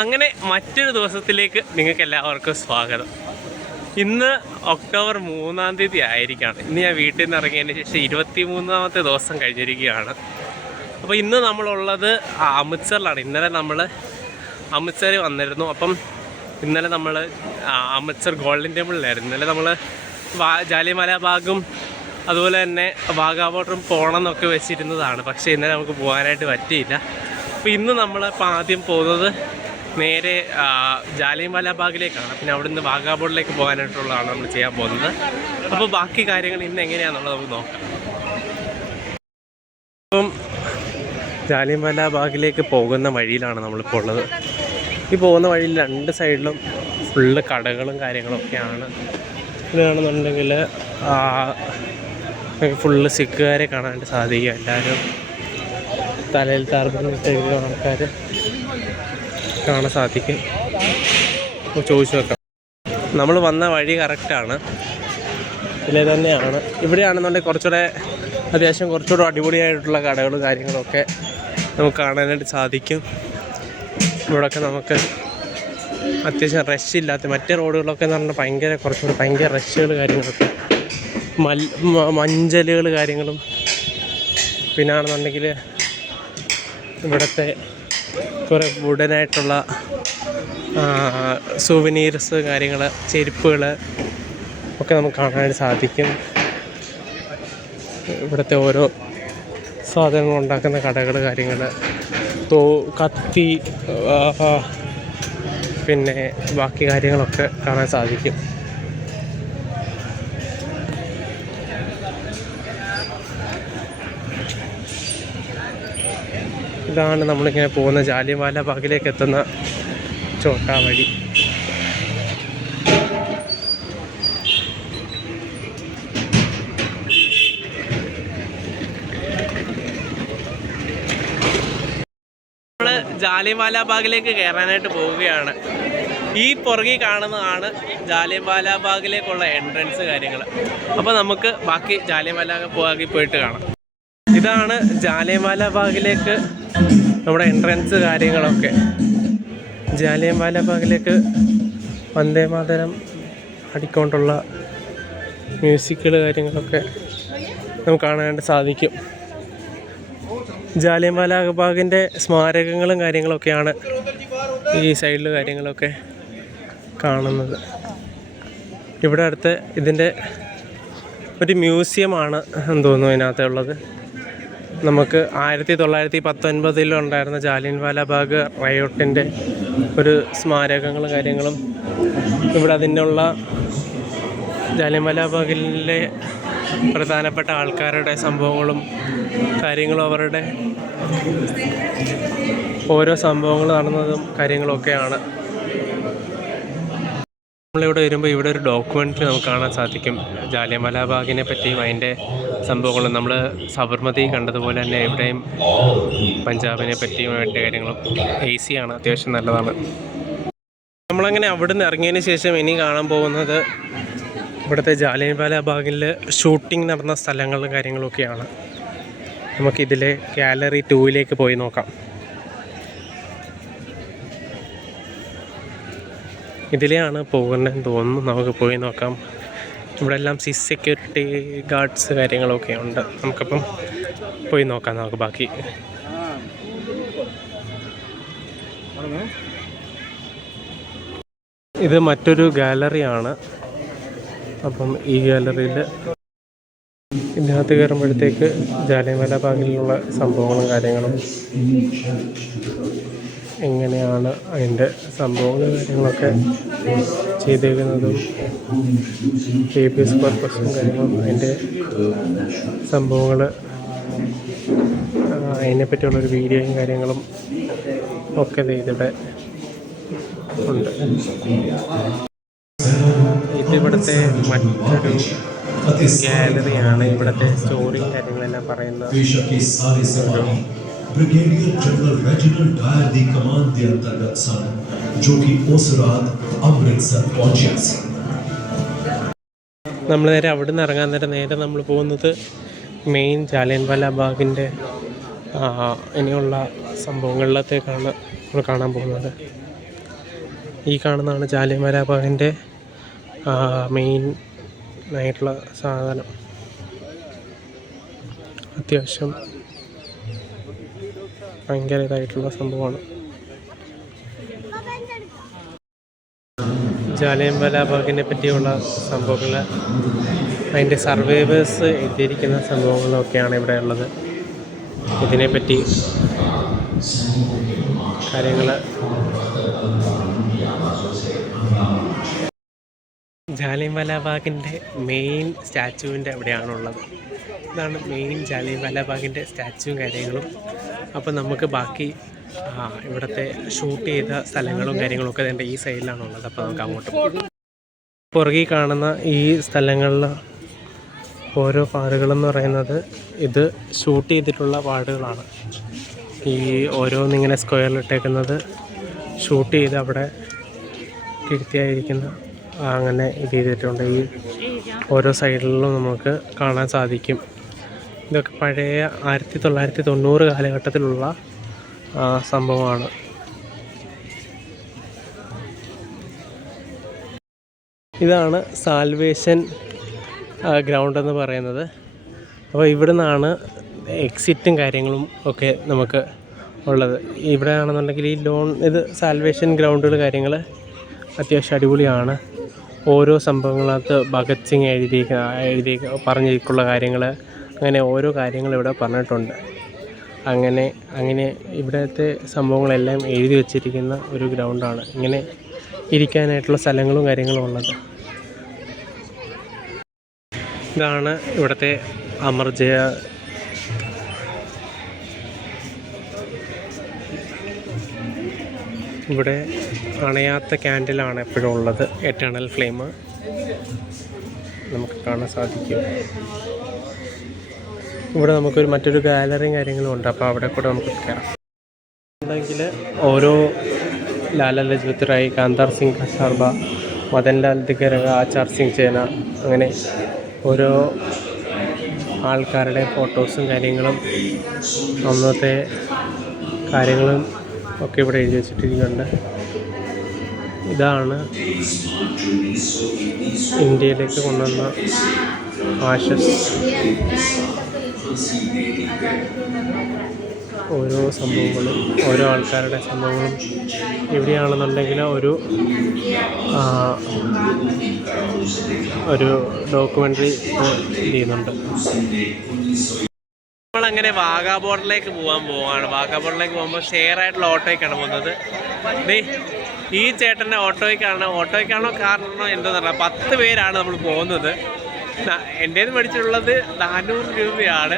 അങ്ങനെ മറ്റൊരു ദിവസത്തിലേക്ക് നിങ്ങൾക്ക് എല്ലാവർക്കും സ്വാഗതം. ഇന്ന് ഒക്ടോബർ 3-ാം തീയതി ആയിരിക്കുകയാണ്. ഇന്ന് ഞാൻ വീട്ടിൽ നിന്ന് ഇറങ്ങിയതിന് ശേഷം 23-ാമത്തെ ദിവസം കഴിഞ്ഞിരിക്കുകയാണ്. അപ്പോൾ ഇന്ന് നമ്മളുള്ളത് അമൃത്സറിലാണ്. ഇന്നലെ നമ്മൾ അമൃത്സറിൽ വന്നിരുന്നു. അപ്പം ഇന്നലെ നമ്മൾ അമൃത്സർ ഗോൾഡൻ ടെമ്പിളിലായിരുന്നു. ഇന്നലെ നമ്മൾ ജാലിയൻവാലാ ബാഗും അതുപോലെ തന്നെ വാഘാ ബോർഡറും പോകണം എന്നൊക്കെ വെച്ചിരുന്നതാണ്. പക്ഷേ ഇന്നലെ നമുക്ക് പോകാനായിട്ട് പറ്റിയില്ല. അപ്പോൾ ഇന്ന് നമ്മളിപ്പോൾ ആദ്യം പോകുന്നത് നേരെ ജാലിയൻവാലാ ബാഗിലേക്കാണ്. പിന്നെ അവിടുന്ന് വാഘാ ബോർഡറിലേക്ക് പോകാനായിട്ടുള്ളതാണ് നമ്മൾ ചെയ്യാൻ പോകുന്നത്. അപ്പോൾ ബാക്കി കാര്യങ്ങൾ ഇന്ന് എങ്ങനെയാണെന്നുള്ളത് നമുക്ക് നോക്കാം. അപ്പം ജാലിയൻവാലാ ബാഗിലേക്ക് പോകുന്ന വഴിയിലാണ് നമ്മളിപ്പോൾ ഉള്ളത്. ഈ പോകുന്ന വഴിയിൽ രണ്ട് സൈഡിലും ഫുള്ള് കടകളും കാര്യങ്ങളൊക്കെയാണ്. ഇതാണെന്നുണ്ടെങ്കിൽ ഫുള്ള് സിഖുകാരെ കാണാനായിട്ട് സാധിക്കും. എല്ലാവരും തലയിൽ തർബിട്ട ആൾക്കാർ കാണാൻ സാധിക്കും. അപ്പോൾ ചോദിച്ചു നോക്കാം. നമ്മൾ വന്ന വഴി കറക്റ്റാണ്, ഇതിലെ തന്നെയാണ്. ഇവിടെയാണെന്നുണ്ടെങ്കിൽ കുറച്ചുകൂടെ അടിപൊളിയായിട്ടുള്ള കടകളും കാര്യങ്ങളൊക്കെ നമുക്ക് കാണാനായിട്ട് സാധിക്കും. ഇവിടെയൊക്കെ നമുക്ക് അത്യാവശ്യം റഷ് ഇല്ലാത്ത മറ്റേ റോഡുകളൊക്കെ എന്ന് പറഞ്ഞാൽ ഭയങ്കര റഷുകൾ കാര്യങ്ങളൊക്കെ മഞ്ചലുകൾ കാര്യങ്ങളും പിന്നെ ആണെന്നുണ്ടെങ്കിൽ ഇവിടുത്തെ കുറേ വുഡനായിട്ടുള്ള സുവനീർസ് കാര്യങ്ങൾ ചെരുപ്പുകൾ ഒക്കെ നമുക്ക് കാണാനായിട്ട് സാധിക്കും. ഇവിടുത്തെ ഓരോ സാധനങ്ങൾ ഉണ്ടാക്കുന്ന കടകൾ കാര്യങ്ങൾ കത്തി പിന്നെ ബാക്കി കാര്യങ്ങളൊക്കെ കാണാൻ സാധിക്കും. ഇതാണ് നമ്മളിങ്ങനെ പോകുന്ന ജാലിയൻവാലാ ബാഗിലേക്ക് എത്തുന്ന ചോട്ടാ വഴി. നമ്മൾ ജാലിയൻവാലാ ബാഗിലേക്ക് കയറാനായിട്ട് പോവുകയാണ്. ഈ പുറകിൽ കാണുന്നതാണ് ജാലിയൻവാലാ ബാഗിലേക്കുള്ള എൻട്രൻസ് കാര്യങ്ങൾ. അപ്പോൾ നമുക്ക് ബാക്കി ജാലിയൻവാലാ ബാഗിൽ പോയിട്ട് കാണാം. ഇതാണ് ജാലിയൻവാലാ ബാഗിലേക്ക് നമ്മുടെ എൻട്രൻസ് കാര്യങ്ങളൊക്കെ. ജാലിയൻവാലാ ബാഗിലേക്ക് വന്ദേ മാതരം അടിക്കൊണ്ടുള്ള മ്യൂസിക്കുകൾ കാര്യങ്ങളൊക്കെ നമുക്ക് കാണാനായിട്ട് സാധിക്കും. ജാലിയൻവാലാ ബാഗിൻ്റെ സ്മാരകങ്ങളും കാര്യങ്ങളൊക്കെയാണ് ഈ സൈഡിൽ കാര്യങ്ങളൊക്കെ കാണുന്നത്. ഇവിടെ അടുത്ത് ഇതിൻ്റെ ഒരു മ്യൂസിയമാണ് എന്ന് തോന്നുന്നു ഇതിനകത്തുള്ളത്. നമുക്ക് 1919 ഉണ്ടായിരുന്ന ജാലിയൻവാലാ ബാഗ് റയോട്ടിൻ്റെ ഒരു സ്മാരകങ്ങളും കാര്യങ്ങളും ഇവിടെ അതിനുള്ള ജാലിയൻവാലാ ബാഗിലെ പ്രധാനപ്പെട്ട ആൾക്കാരുടെ സംഭവങ്ങളും കാര്യങ്ങളും അവരുടെ ഓരോ സംഭവങ്ങൾ നടന്നതും കാര്യങ്ങളൊക്കെയാണ്. നമ്മളിവിടെ വരുമ്പോൾ ഇവിടെ ഒരു ഡോക്യുമെൻ്ററി നമുക്ക് കാണാൻ സാധിക്കും ജാലിയൻവാലാ ബാഗിനെ പറ്റിയും അതിൻ്റെ സംഭവങ്ങളും. നമ്മൾ സബർമതി കണ്ടതുപോലെ തന്നെ ഇവിടെയും പഞ്ചാബിനെ പറ്റിയും അതിൻ്റെ കാര്യങ്ങളും ഈസിയാണ്, അത്യാവശ്യം നല്ലതാണ്. നമ്മളങ്ങനെ അവിടെ നിന്ന് ഇറങ്ങിയതിന് ശേഷം ഇനി കാണാൻ പോകുന്നത് ഇവിടുത്തെ ജാലിയൻവാലാ ബാഗിൽ ഷൂട്ടിംഗ് നടന്ന സ്ഥലങ്ങളും കാര്യങ്ങളൊക്കെയാണ്. നമുക്കിതിലെ ഗാലറി 2 പോയി നോക്കാം. ഇതിലെയാണ് പോകുന്നതെന്ന് തോന്നുന്നു. നമുക്ക് പോയി നോക്കാം. ഇവിടെ എല്ലാം സെക്യൂരിറ്റി ഗാർഡ്സ് കാര്യങ്ങളൊക്കെ ഉണ്ട്. നമുക്കപ്പം പോയി നോക്കാം. നമുക്ക് ബാക്കി ഇത് മറ്റൊരു ഗാലറിയാണ്. അപ്പം ഈ ഗാലറിയിൽ ഇതിനകത്ത് കയറുമ്പോഴത്തേക്ക് ജാലിയൻവാലാ ബാഗിലുള്ള സംഭവങ്ങളും കാര്യങ്ങളും എങ്ങനെയാണ് അതിൻ്റെ സംഭവങ്ങളും കാര്യങ്ങളൊക്കെ ചെയ്തേക്കുന്നതും പേപ്പേഴ്സ് പർപ്പസും കാര്യങ്ങളും അതിൻ്റെ സംഭവങ്ങൾ അതിനെപ്പറ്റിയുള്ളൊരു വീഡിയോയും കാര്യങ്ങളും ഒക്കെ ഇതിവിടെ ഉണ്ട്. ഇതിവിടുത്തെ മറ്റൊരു ഗാലറിയാണ്. ഇവിടുത്തെ സ്റ്റോറിയും കാര്യങ്ങളെല്ലാം പറയുന്ന ब्रिगेडियर जनरल रेजिडेंट डायर दी कमान के अंतर्गत सन जो कि उस रात अमृतसर पहुंचे सी. നമ്മൾ നേരെ അവിടെ നിന്ന് ഇറങ്ങാൻ നേരെ നമ്മൾ പോകുന്നത് മെയിൻ ജാലിയൻവാലാ ബാഗിൻ്റെ ഇനിയുള്ള സംഭവങ്ങളിലത്തേക്കാണ് നമ്മൾ കാണാൻ പോകുന്നത്. ഈ കാണുന്നതാണ് ജാലിയൻവാല ബാഗിൻ്റെ മെയിൻ ആയിട്ടുള്ള സാധനം. അത്യാവശ്യം ഭയങ്കര ഇതായിട്ടുള്ള സംഭവമാണ്. ജാലിയൻവാല ബാഗിനെ പറ്റിയുള്ള സംഭവങ്ങൾ, അതിൻ്റെ സർവൈവേഴ്സ് എഴുതിയിരിക്കുന്ന സംഭവങ്ങളൊക്കെയാണ് ഇവിടെ ഉള്ളത്. ഇതിനെപ്പറ്റി കാര്യങ്ങൾ ജാലിയൻവാല ബാഗിൻ്റെ മെയിൻ സ്റ്റാച്ചുവിൻ്റെ അവിടെയാണുള്ളത്. ഇതാണ് മെയിൻ ജാലിയൻവാല ബാഗിൻ്റെ സ്റ്റാച്ചുവും കാര്യങ്ങളും. അപ്പോൾ നമുക്ക് ബാക്കി ഇവിടുത്തെ ഷൂട്ട് ചെയ്ത സ്ഥലങ്ങളും കാര്യങ്ങളും ഒക്കെ അതിൻ്റെ ഈ സൈഡിലാണുള്ളത്. അപ്പോൾ നമുക്ക് അങ്ങോട്ട് പോകും. പുറകിൽ കാണുന്ന ഈ സ്ഥലങ്ങളിൽ ഓരോ പാടുകളെന്ന് പറയുന്നത് ഇത് ഷൂട്ട് ചെയ്തിട്ടുള്ള പാടുകളാണ്. ഈ ഓരോന്നിങ്ങനെ സ്ക്വയറിലിട്ടേക്കുന്നത് ഷൂട്ട് ചെയ്ത് അവിടെ കിരുത്തിയായിരിക്കുന്ന അങ്ങനെ ഇത് ചെയ്തിട്ടുണ്ട്. ഈ ഓരോ സൈഡിലും നമുക്ക് കാണാൻ സാധിക്കും. ഇതൊക്കെ പഴയ 1990 കാലഘട്ടത്തിലുള്ള സംഭവമാണ്. ഇതാണ് സാൽവേഷൻ ഗ്രൗണ്ട് എന്ന് പറയുന്നത്. അപ്പോൾ ഇവിടെ നിന്നാണ് എക്സിറ്റും കാര്യങ്ങളും ഒക്കെ നമുക്ക് ഉള്ളത്. ഇവിടെ ആണെന്നുണ്ടെങ്കിൽ ഈ ഇത് സാൽവേഷൻ ഗ്രൗണ്ടുകൾ കാര്യങ്ങൾ അത്യാവശ്യം അടിപൊളിയാണ്. ഓരോ സംഭവങ്ങളകത്ത് ഭഗത് സിംഗ് എഴുതി പറഞ്ഞിട്ടുള്ള കാര്യങ്ങൾ, അങ്ങനെ ഓരോ കാര്യങ്ങൾ ഇവിടെ പറഞ്ഞിട്ടുണ്ട്. അങ്ങനെ ഇവിടുത്തെ സംഭവങ്ങളെല്ലാം എഴുതി വച്ചിരിക്കുന്ന ഒരു ഗ്രൗണ്ടാണ്. ഇങ്ങനെ ഇരിക്കാനായിട്ടുള്ള സ്ഥലങ്ങളും കാര്യങ്ങളും ഉള്ളത്. ഇതാണ് ഇവിടുത്തെ അമർജയ. ഇവിടെ അണയാത്ത ക്യാൻഡിലാണ് എപ്പോഴും ഉള്ളത്. എറ്റേണൽ ഫ്ലെയിം നമുക്ക് കാണാൻ സാധിക്കും. ഇവിടെ നമുക്കൊരു മറ്റൊരു ഗാലറിയും കാര്യങ്ങളും ഉണ്ട്. അപ്പോൾ അവിടെ കൂടെ നമുക്ക് കയറാം. ഉണ്ടെങ്കിൽ ഓരോ ലാല ലജ്പത് റായ്, കാന്താർ സിംഗ് കസാർബ, മദൻലാൽ ദിഗരഗ, ആചാർ സിംഗ് ചേന, അങ്ങനെ ഓരോ ആൾക്കാരുടെ ഫോട്ടോസും കാര്യങ്ങളും അന്നത്തെ കാര്യങ്ങളും ഒക്കെ ഇവിടെ എഴുതി വെച്ചിട്ടിരിക്കുന്നുണ്ട്. ഇതാണ് ഇന്ത്യയിലേക്ക് കൊണ്ടുവന്ന ആഷസ്. ഓരോ സംഭവങ്ങളും ഓരോ ആൾക്കാരുടെ സംഭവങ്ങളും ഇവിടെയാണെന്നുണ്ടെങ്കിൽ ഒരു ഡോക്യുമെൻ്ററി ചെയ്യുന്നുണ്ട്. നമ്മളങ്ങനെ വാഗാ ബോർഡറിലേക്ക് പോവാണ്. വാഗാ ബോർഡറിലേക്ക് പോകുമ്പോൾ ഷെയർ ആയിട്ടുള്ള ഓട്ടോയ്ക്കാണ് പോകുന്നത്. ഈ ചേട്ടൻ്റെ ഓട്ടോയ്ക്കാണോ കാറിനാണോ എന്തോന്നറിയില്ല. 10 പേരാണ് നമ്മൾ പോകുന്നത്. എൻ്റെ മേടിച്ചിട്ടുള്ളത് 400 രൂപയാണ്.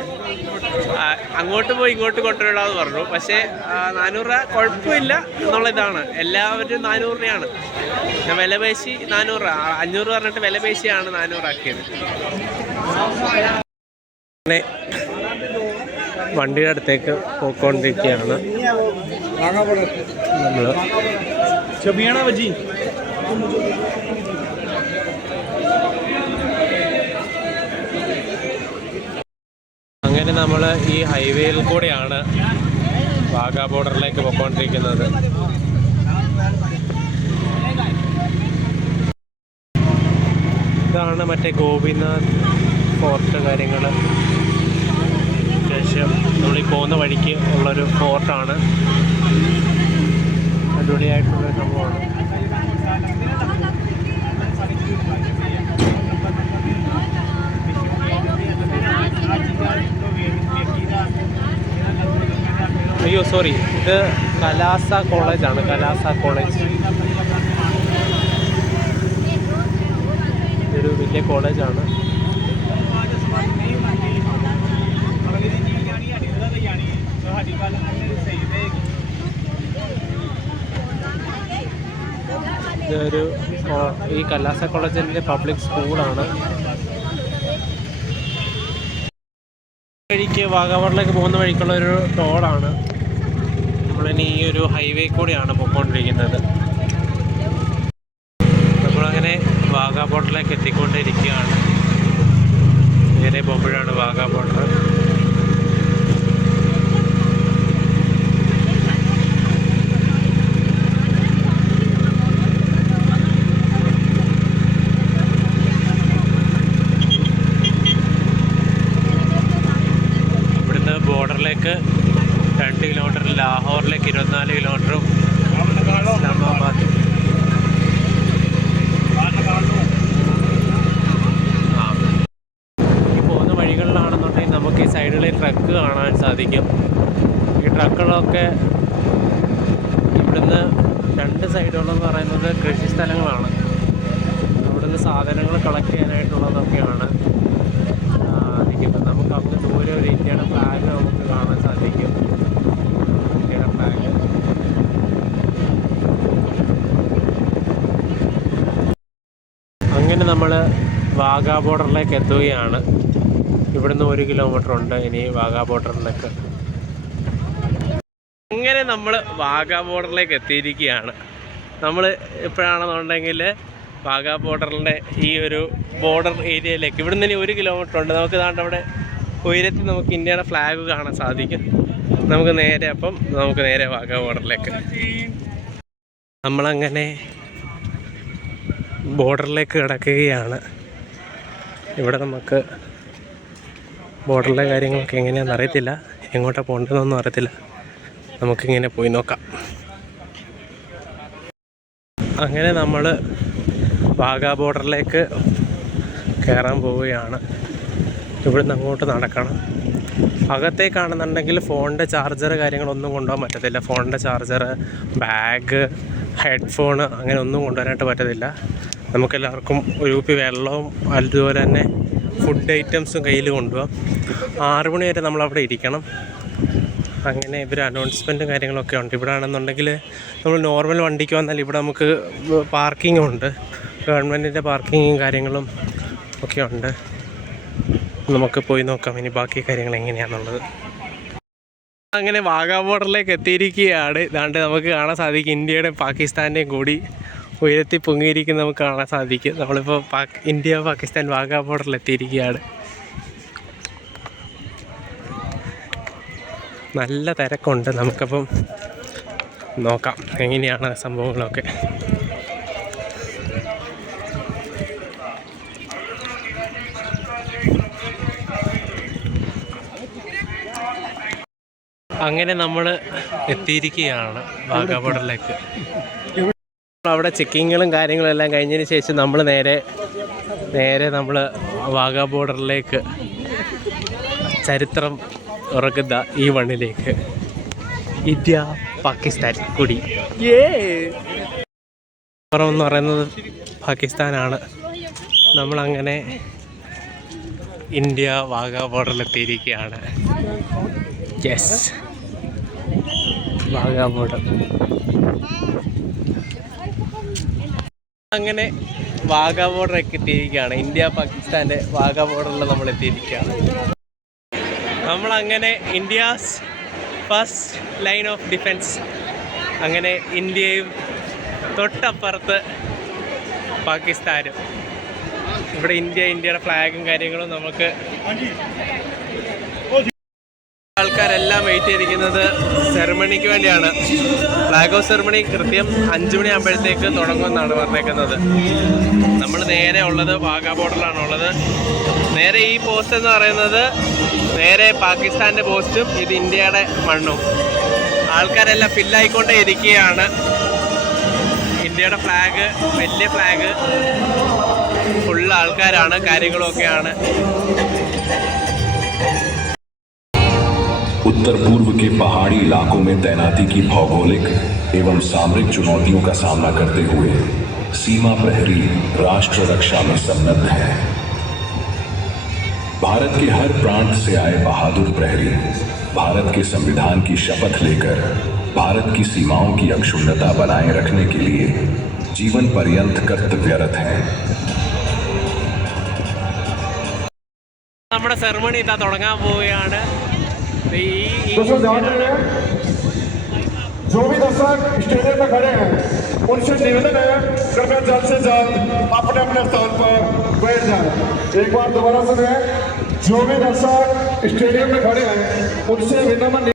അങ്ങോട്ട് പോയി ഇങ്ങോട്ട് കൊണ്ടുവരാമെന്ന് പറഞ്ഞു. പക്ഷേ 400 രൂപ കുഴപ്പമില്ല എന്നുള്ളതാണ്. എല്ലാവരും 400 രൂപയാണ്. ഞാൻ വില പേശി 400 രൂപ, 500 പറഞ്ഞിട്ട് വില പേശിയാണ് 400 ആക്കിയത്. അങ്ങനെ വണ്ടിയുടെ അടുത്തേക്ക് പോയിക്കൊണ്ടിരിക്കുകയാണ് നമ്മൾ. അങ്ങനെ നമ്മൾ ഈ ഹൈവേയിൽ കൂടെയാണ് വാഗാ ബോർഡറിലേക്ക് പോയിക്കൊണ്ടിരിക്കുന്നത്. ഇതാണ് മറ്റേ ഗോപിനാഥ് ഫോർട്ട് കാര്യങ്ങൾ. അത്യാവശ്യം നമ്മളീ പോകുന്ന വഴിക്ക് ഉള്ളൊരു ഫോർട്ടാണ്. അടിപൊളിയായിട്ടുള്ളൊരു സംഭവമാണ്. അയ്യോ സോറി, ഇത് കലാസ കോളേജാണ്. കലാസ കോളേജ് ഇതൊരു വലിയ കോളേജാണ്. ഇതൊരു ഈ കലാസ കോളേജിൻ്റെ പബ്ലിക് സ്കൂളാണ്. വഴിക്ക് വാഗാ ബോർഡറിലേക്ക് പോകുന്ന വഴിക്കുള്ള ഒരു ടോളാണ്. നമ്മളിനി ഈ ഒരു ഹൈവേ കൂടെയാണ് പോയിക്കൊണ്ടിരിക്കുന്നത്. നമ്മളങ്ങനെ വാഗാ ബോർഡറിലേക്ക് എത്തിക്കൊണ്ടിരിക്കുകയാണ്. നേരെ പോകുമ്പോഴാണ് വാഗാ ബോർഡർ. 4 കിലോമീറ്ററും ഇസ്ലാമാബാദ്. ഈ പോകുന്ന വഴികളിലാണെന്നുണ്ടെങ്കിൽ നമുക്ക് ഈ സൈഡിലെ ട്രക്ക് കാണാൻ സാധിക്കും. ഈ ട്രക്കുകളൊക്കെ ഇവിടുന്ന് 2 സൈഡുകളെന്ന് പറയുന്നത് കൃഷി സ്ഥലങ്ങളാണ്. ഇവിടുന്ന് സാധനങ്ങൾ കളക്ട് ചെയ്യാനായിട്ടുള്ളതൊക്കെയാണ് ഇരിക്കുന്നത്. നമുക്ക് അങ്ങ് ദൂരെ ഒരു ഇന്ത്യയുടെ ഫ്ലാഗ് നമുക്ക് കാണാൻ സാധിക്കും. ഇന്ത്യയുടെ ഫ്ലാഗ്. അങ്ങനെ നമ്മൾ വാഗാ ബോർഡറിലേക്ക് എത്തുകയാണ്. ഇവിടുന്ന് 1 കിലോമീറ്റർ ഉണ്ട് ഇനി വാഗാ ബോർഡറിലേക്ക്. അങ്ങനെ നമ്മൾ വാഗാ ബോർഡറിലേക്ക് എത്തിയിരിക്കുകയാണ്. നമ്മൾ എപ്പോഴാണെന്നുണ്ടെങ്കിൽ വാഗാ ബോർഡറിൻ്റെ ഈ ഒരു ബോർഡർ ഏരിയയിലേക്ക് ഇവിടുന്ന് ഇനി 1 കിലോമീറ്റർ ഉണ്ട്. നമുക്ക് ദാണ്ട് അവിടെ ഉയരത്തിൽ നമുക്ക് ഇന്ത്യയുടെ ഫ്ലാഗ് കാണാൻ സാധിക്കും. നമുക്ക് നേരെ വാഗാ ബോർഡറിലേക്ക്. നമ്മളങ്ങനെ ബോർഡറിലേക്ക് കിടക്കുകയാണ്. ഇവിടെ നമുക്ക് ബോർഡറിലെ കാര്യങ്ങളൊക്കെ എങ്ങനെയാണെന്ന് അറിയത്തില്ല, എങ്ങോട്ടാണ് പോകേണ്ടതെന്നൊന്നും അറിയത്തില്ല. നമുക്കിങ്ങനെ പോയി നോക്കാം. അങ്ങനെ നമ്മൾ വാഗാ ബോർഡറിലേക്ക് കയറാൻ പോവുകയാണ്. ഇവിടുന്ന് അങ്ങോട്ട് നടക്കണം. അകത്തേക്കാണെന്നുണ്ടെങ്കിൽ ഫോണിൻ്റെ ചാർജർ കാര്യങ്ങളൊന്നും കൊണ്ടുപോകാൻ പറ്റത്തില്ല. ഫോണിൻ്റെ ചാർജർ, ബാഗ്, ഹെഡ്ഫോണ് അങ്ങനെ ഒന്നും കൊണ്ടുവരാനായിട്ട് പറ്റത്തില്ല. നമുക്കെല്ലാവർക്കും ഒരു കുപ്പി വെള്ളവും അതുപോലെ തന്നെ ഫുഡ് ഐറ്റംസും കയ്യിൽ കൊണ്ടുപോകാം. 6 മണി വരെ നമ്മളവിടെ ഇരിക്കണം. അങ്ങനെ ഇവർ അനൗൺസ്മെൻറ്റും കാര്യങ്ങളൊക്കെ ഉണ്ട്. ഇവിടെ ആണെന്നുണ്ടെങ്കിൽ നമ്മൾ നോർമൽ വണ്ടിക്ക് വന്നാൽ ഇവിടെ നമുക്ക് പാർക്കിങ്ങും ഉണ്ട്. ഗവൺമെൻറ്റിൻ്റെ പാർക്കിങ്ങും കാര്യങ്ങളും ഒക്കെ ഉണ്ട്. നമുക്ക് പോയി നോക്കാം ഇനി ബാക്കി കാര്യങ്ങൾ എങ്ങനെയാണെന്നുള്ളത്. അങ്ങനെ വാഗാ ബോർഡറിലേക്ക് എത്തിയിരിക്കുകയാണ്. ഇതാണ്ട് നമുക്ക് കാണാൻ സാധിക്കും ഇന്ത്യയുടെയും പാകിസ്ഥാൻ്റെയും കൂടി ഉയരത്തിൽ പൊങ്ങിയിരിക്കുന്ന നമുക്ക് കാണാൻ സാധിക്കും. നമ്മളിപ്പോൾ ഇന്ത്യ പാകിസ്ഥാൻ വാഗാ ബോർഡറിൽ എത്തിയിരിക്കുകയാണ്. നല്ല തിരക്കുണ്ട്. നമുക്കപ്പം നോക്കാം എങ്ങനെയാണ് സംഭവങ്ങളൊക്കെ. അങ്ങനെ നമ്മൾ എത്തിയിരിക്കുകയാണ് വാഗാ ബോർഡറിലേക്ക്. അവിടെ ചെക്കിങ്ങുകളും കാര്യങ്ങളും എല്ലാം കഴിഞ്ഞതിന് ശേഷം നമ്മൾ നേരെ നമ്മൾ വാഗാ ബോർഡറിലേക്ക് ചരിത്രം ഉറക്കുന്ന ഈ മണ്ണിലേക്ക്. ഇന്ത്യ പാകിസ്ഥാൻ കൂടി എന്ന് പറയുന്നത് പാകിസ്ഥാനാണ്. നമ്മളങ്ങനെ ഇന്ത്യ വാഗാ ബോർഡറിലെത്തിയിരിക്കുകയാണ്. Yes, Wagah border. അങ്ങനെ വാഗാ ബോർഡറൊക്കെ എത്തിയിരിക്കുകയാണ്. ഇന്ത്യ പാകിസ്ഥാൻ്റെ വാഗാ ബോർഡറിൽ നമ്മൾ എത്തിയിരിക്കുകയാണ്. നമ്മളങ്ങനെ India's first line of defence. അങ്ങനെ ഇന്ത്യയും തൊട്ടപ്പുറത്ത് പാകിസ്ഥാനും. ഇവിടെ ഇന്ത്യയുടെ ഫ്ലാഗും കാര്യങ്ങളും നമുക്ക് ആൾക്കാരെല്ലാം വെയിറ്റ് ചെയ്തിരിക്കുന്നത് സെറമണിക്ക് വേണ്ടിയാണ്. ഫ്ലാഗ് ഓഫ് സെറമണി കൃത്യം 5 മണിയാകുമ്പോഴത്തേക്ക് തുടങ്ങുമെന്നാണ് പറഞ്ഞേക്കുന്നത്. നമ്മൾ നേരെ ഉള്ളത് വാഗാ ബോർഡറിലാണുള്ളത്. നേരെ ഈ പോസ്റ്റ് എന്ന് പറയുന്നത് നേരെ പാകിസ്ഥാൻ്റെ പോസ്റ്റും ഇത് ഇന്ത്യയുടെ മണ്ണും. ആൾക്കാരെല്ലാം ഫില്ലായിക്കൊണ്ടേ ഇരിക്കുകയാണ്. ഇന്ത്യയുടെ ഫ്ലാഗ്, വലിയ ഫ്ലാഗ്, ഫുൾ ആൾക്കാരാണ്, കാര്യങ്ങളൊക്കെയാണ്. उत्तर पूर्व के पहाड़ी इलाकों में तैनाती की भौगोलिक एवं सामरिक चुनौतियों का सामना करते हुए सीमा प्रहरी राष्ट्र रक्षा में सन्नद्ध है। भारत के हर प्रांत से आए बहादुर प्रहरी भारत के संविधान की शपथ लेकर भारत की सीमाओं की अक्षुण्णता बनाए रखने के लिए जीवन पर्यंत कर्तव्यरत हैं। നമ്മുടെ സെറമണി ഇതാ തുടങ്ങാൻ പോവുകയാണ്. जो भी दर्शक स्टेडियम में खड़े हैं उनसे निवेदन है कृपया जल्द से जल्द अपने अपने स्थान पर बैठ जाएं। एक बार दोबारा सुने, जो भी दर्शक स्टेडियम में खड़े हैं उनसे विनम्र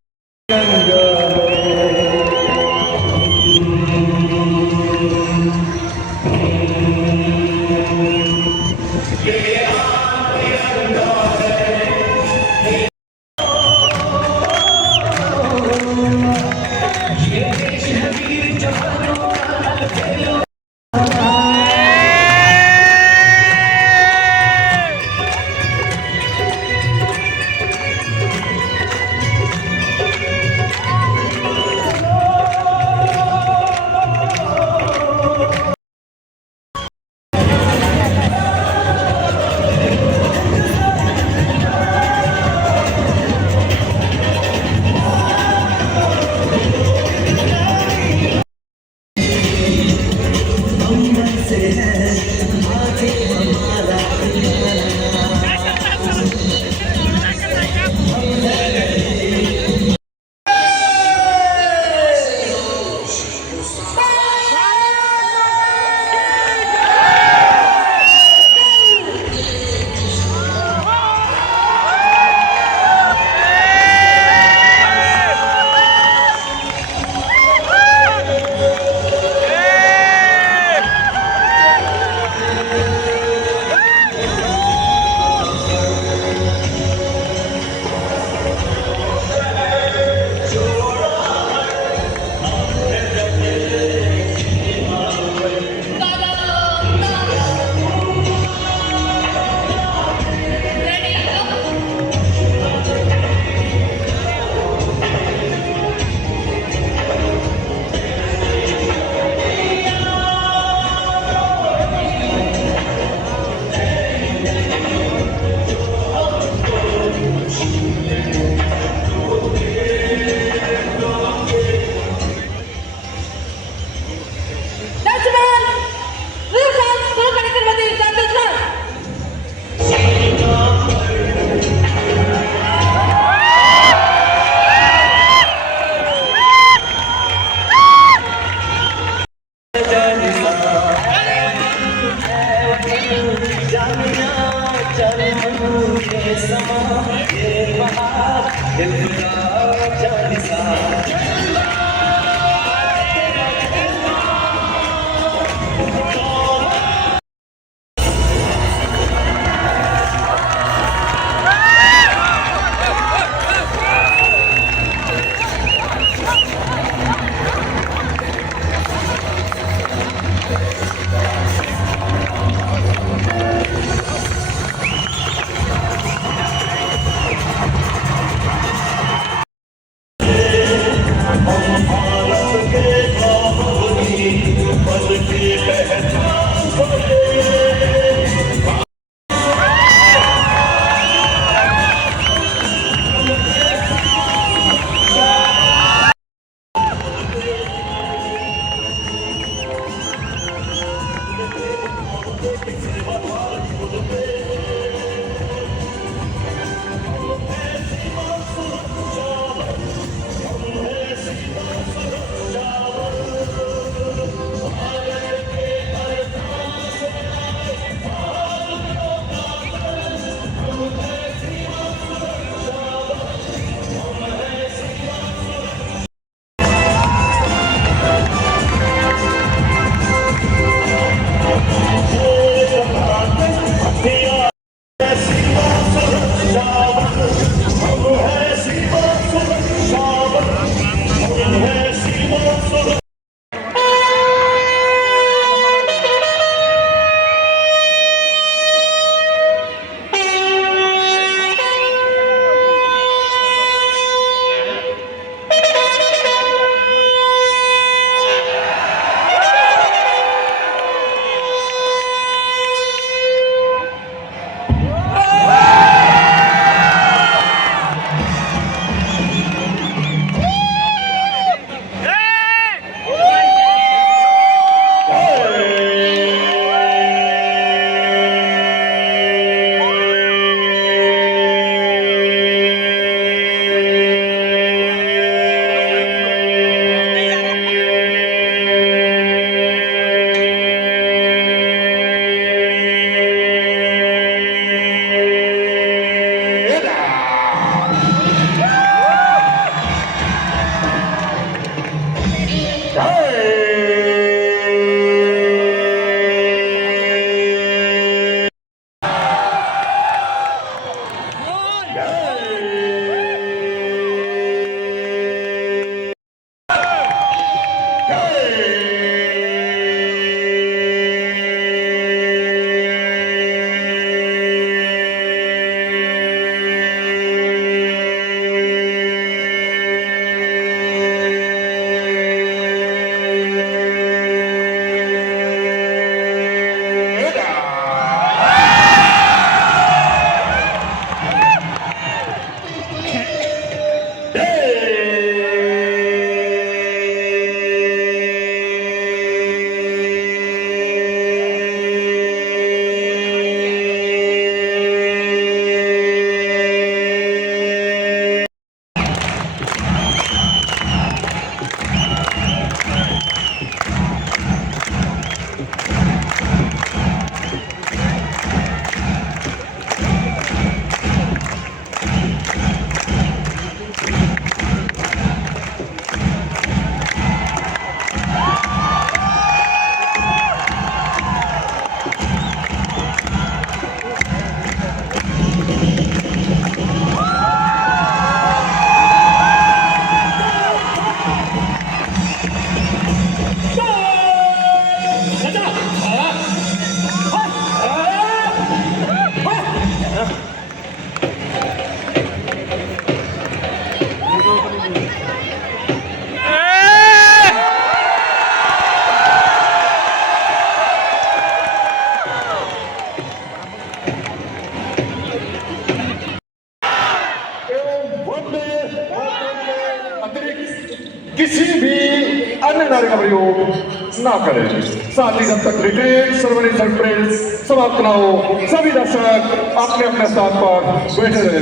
ना करें। साथ ही जब तक रिट्रीट सेरेमनी समाप्त ना हो, सभी दर्शक अपने अपने स्थान पर बैठे रहे।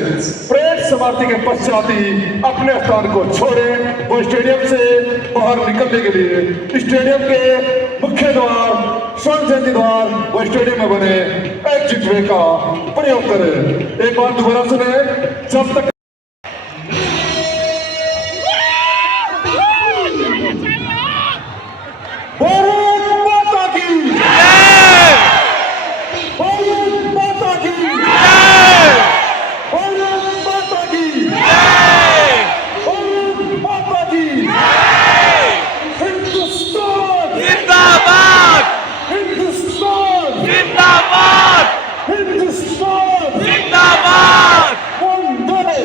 परेड समाप्ति के पश्चात ही अपने स्थान को छोड़े वो स्टेडियम से बाहर निकलने के लिए स्टेडियम के मुख्य द्वार, स्वर्ण जयंती द्वार वो स्टेडियम में बने एग्जिट वे का प्रयोग करें। एक बार दोबारा सुने, जब तक भारत माता की जय, भारत माता की जय, भारत माता की जय, भारत माता की जय, हिंदुस्तान जिंदाबाद, हिंदुस्तान जिंदाबाद, हिंदुस्तान जिंदाबाद, वंदे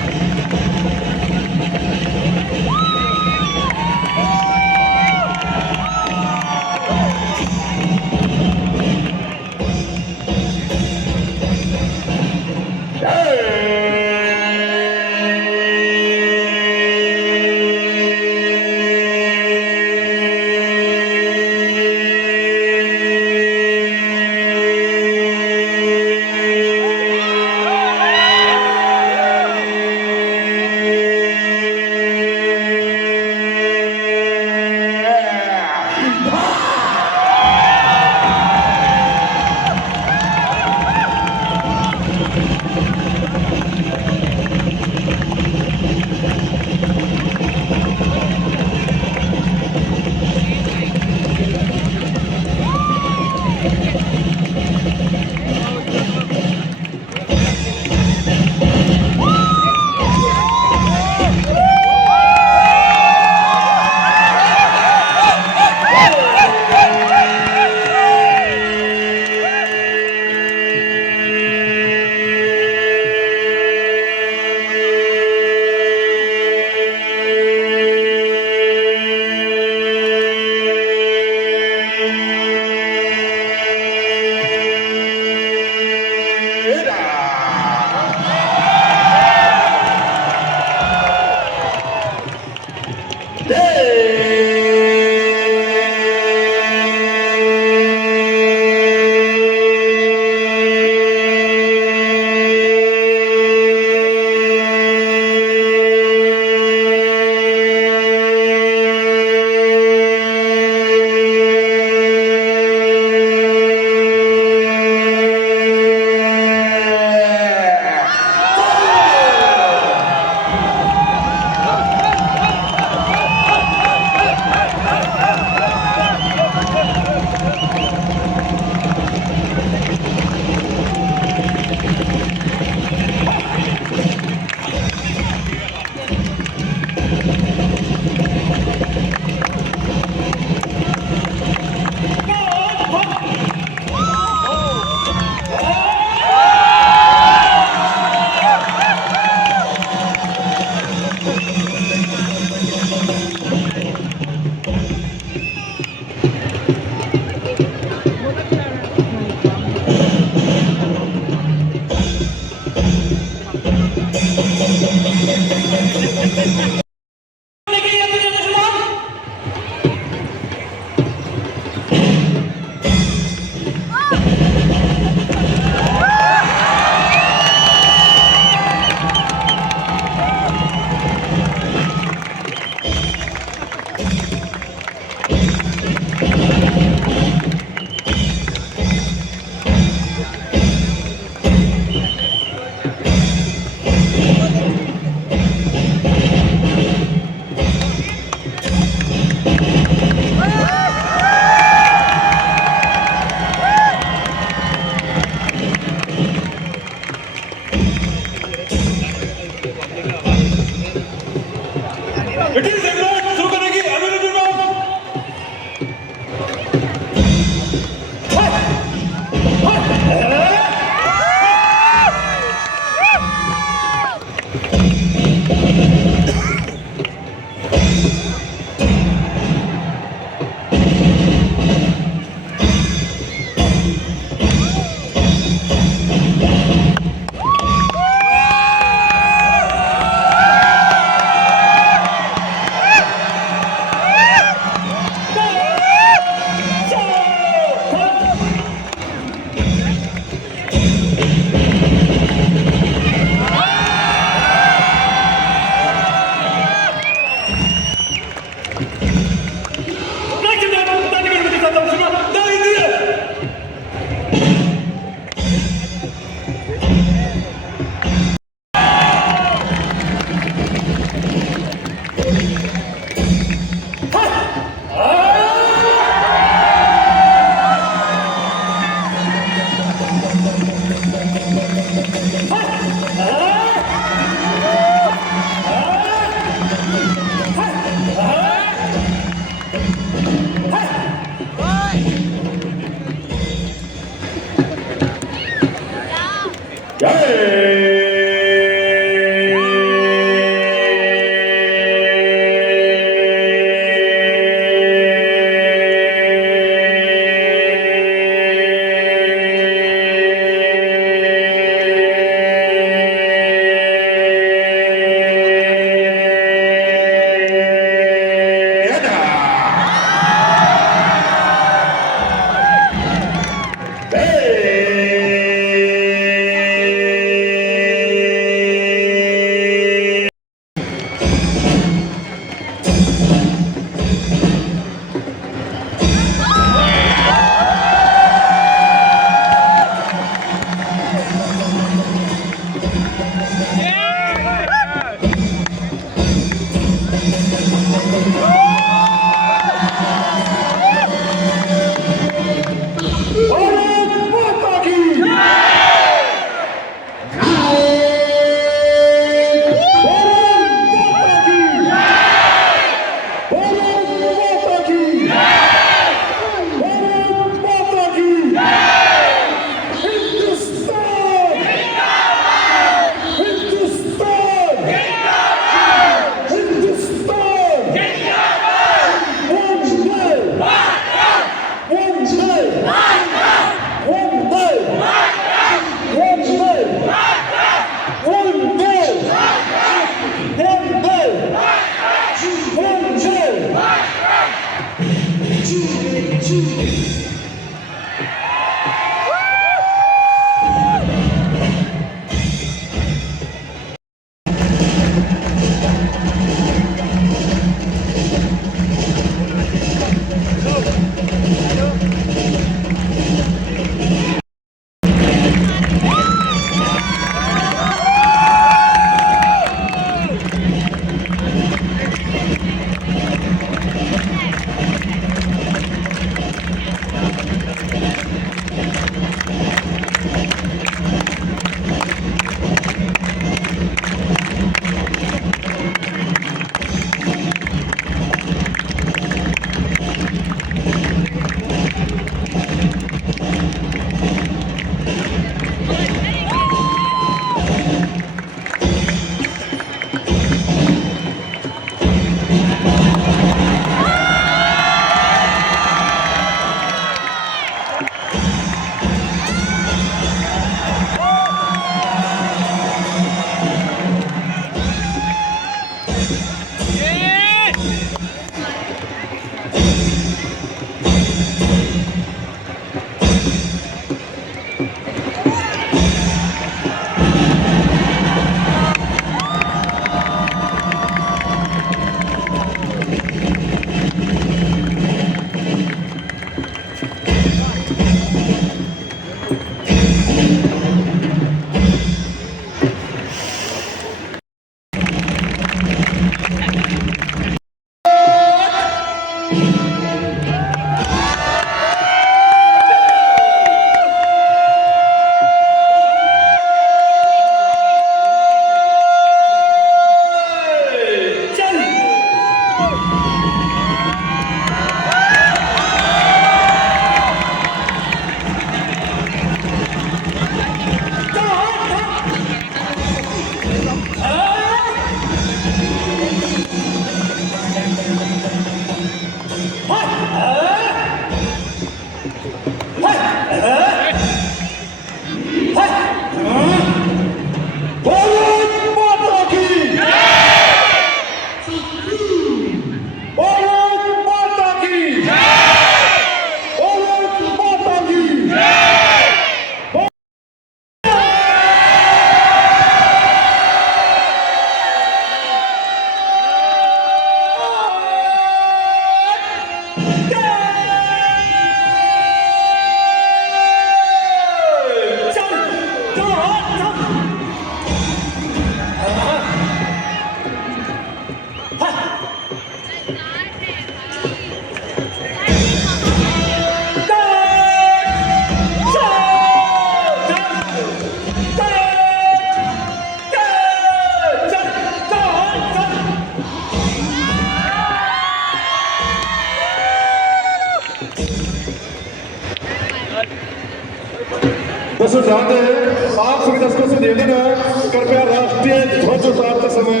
निवेदन है कृपया राष्ट्रीय ध्वज उतारते समय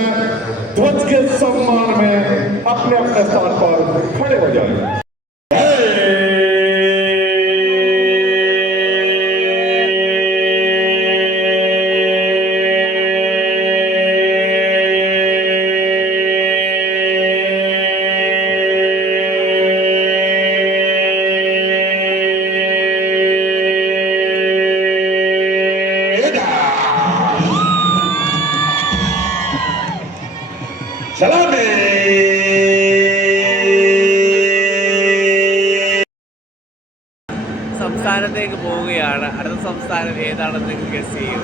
ध्वज के सम्मान में अपने अपने स्थान पर खड़े हो जाएं। സംസ്ഥാനത്തേക്ക് പോവുകയാണ്. അടുത്ത സംസ്ഥാനം ഏതാണെന്ന് നിങ്ങൾ ഗസ് ചെയ്യും.